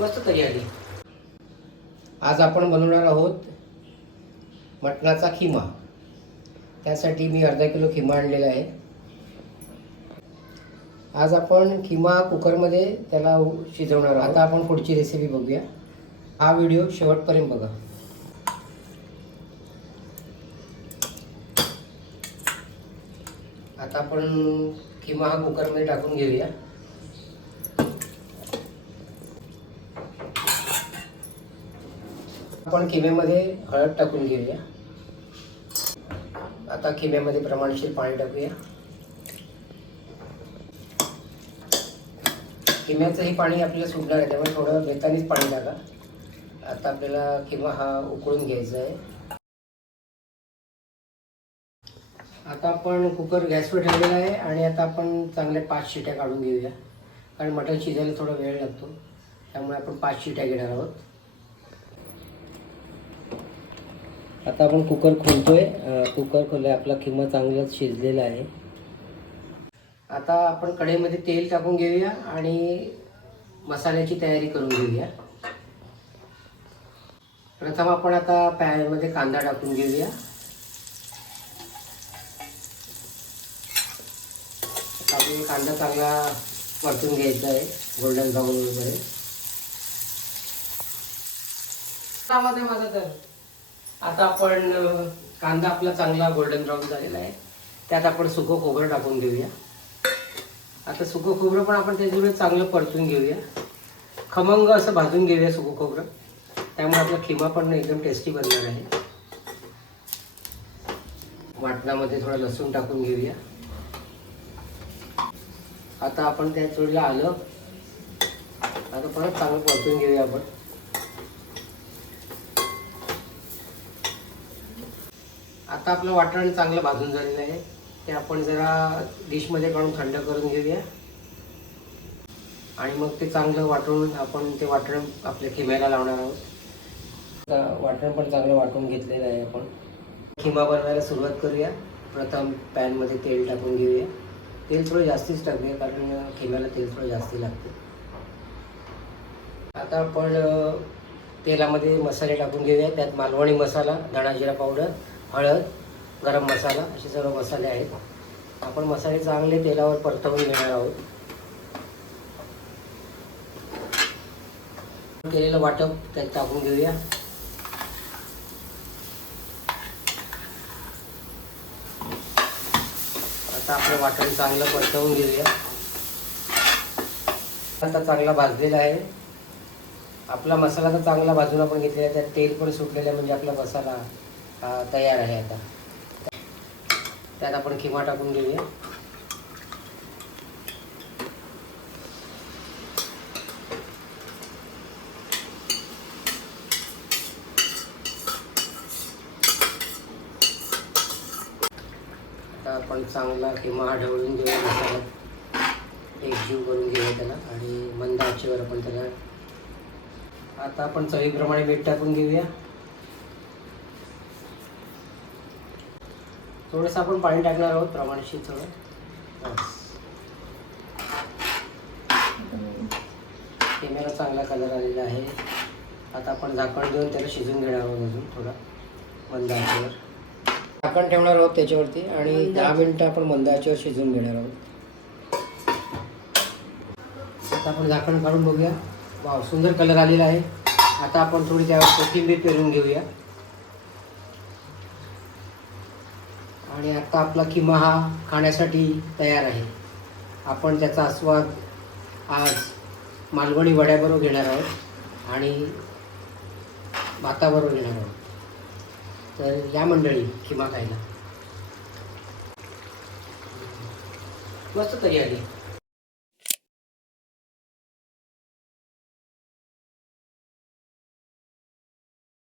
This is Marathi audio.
मस्त तरी आली। आज आपण बनवणार आहोत मटणाचा खिमा। त्यासाठी मी अर्धा किलो खिमा आणलेला आहे। आज आपण खिमा कुकरमध्ये त्याला शिजवणार आहोत। आता आपण पुढची रेसिपी बघूया। हा व्हिडिओ शेवटपर्यंत बघा। आता आपण खिमा हा कुकरमध्ये टाकून घेऊया। आपण खिम्यामध्ये हळद टाकून घेऊया। आता खिम्यामध्ये प्रमाणशीर पाणी टाकूया। खिम्याचंही पाणी आपल्याला सुटणार आहे, त्यामुळे थोडं बेतानीच पाणी टाका। आता आपल्याला खिमा हा उकळून घ्यायचा आहे। आता आपण कुकर गॅसवर ठेवलेला आहे आणि आता आपण चांगले 5 शिट्या काढून घेऊया, कारण मटण शिजायला थोडा वेळ लागतो, त्यामुळे आपण 5 शिट्या घेणार आहोत। आता आपण कुकर खोलतोय। कुकर खोलले, आपला खिमा चांगलाच शिजलेला आहे। आता आपण कढईमध्ये तेल टाकून घेऊया आणि मसाल्याची तयारी करून घेऊया। प्रथम आपण आता पॅनमध्ये कांदा टाकून घेऊया। आपल्याला कांदा चांगला परतून घ्यायचा आहे, गोल्डन ब्राऊन वगैरे। आवाज आहे माझा तर। आता आपण कांदा आपला चांगला गोल्डन ब्राऊन झालेला आहे, त्यात आपण सुकं खोबरं टाकून घेऊया। आता सुकं खोबरं पण आपण त्याच्यामुळे चांगलं परतून घेऊया, खमंग असं भाजून घेऊया सुकं खोबरं, त्यामुळे आपला खिमा पण एकदम टेस्टी बनणार आहे। वाटणामध्ये थोडं लसूण टाकून घेऊया। आता आपण त्या चोळीला आलं, आता परत चांगलं परतून घेऊया आपण। आता आपलं वाटण चांगलं भाजून झालेलं आहे, ते आपण जरा डिशमध्ये काढून थंड करून घेऊया आणि मग ते चांगलं वाटून आपण ते वाटण आपल्या खिम्याला लावणार आहोत। आता वाटण पण चांगलं वाटून घेतलेलं आहे आपण। खिमा बनवायला सुरुवात करूया। प्रथम पॅनमध्ये तेल टाकून घेऊया। तेल थोडं जास्तीच टाकूया, कारण खिम्याला तेल थोडं जास्ती लागते। आता आपण तेलामध्ये मसाले टाकून घेऊया। त्यात मालवणी मसाला, धणा जिरा पावडर, हळद, गरम मसाला असे सर्व मसाले आहेत। आपण मसाले चांगले तेलावर परतवून घेणार आहोत। केलेलं वाटप त्यात टाकून घेऊया। आता आपलं वाटण चांगलं परतवून घेऊया। आता चांगला भाजलेला आहे आपला मसाला, तर चांगला भाजून आपण घेतलेला आहे, त्यात तेल पण सुटलेलं आहे, म्हणजे आपला मसाला तयार आहे। आता त्यात आपण खिमा टाकून घेऊया। आता आपण चांगला खिमा ढवळून घेऊया, मसाला एकजीव करून घेऊया त्याला, आणि मंद आचेवर आपण त्याला। आता आपण चवीप्रमाणे मीठ टाकून घेऊया। थोडंसं आपण पाणी टाकणार आहोत, प्रमाणशीर थोडं। खिम्याला चांगला कलर आलेला आहे। आता आपण झाकण देऊन त्याला शिजून घेणार आहोत, अजून थोडा मंद आचेवर झाकण ठेवणार आहोत त्याच्यावरती, आणि 10 मिनिटं आपण मंद आचेवर शिजवून घेणार आहोत। आता आपण झाकण काढून बघूया। वाव, सुंदर कलर आलेला आहे। आता आपण थोडी त्यावर कोथिंबीर पेरून घेऊया, आणि आता आपला खिमा हा खाण्यासाठी तयार आहे। आपण त्याचा आस्वाद आज मालवणी वड्याबरोबर घेणार आहोत आणि भाताबरोबर घेणार आहोत। तर या मंडळी खिमा खायला। मस्त तरी आली।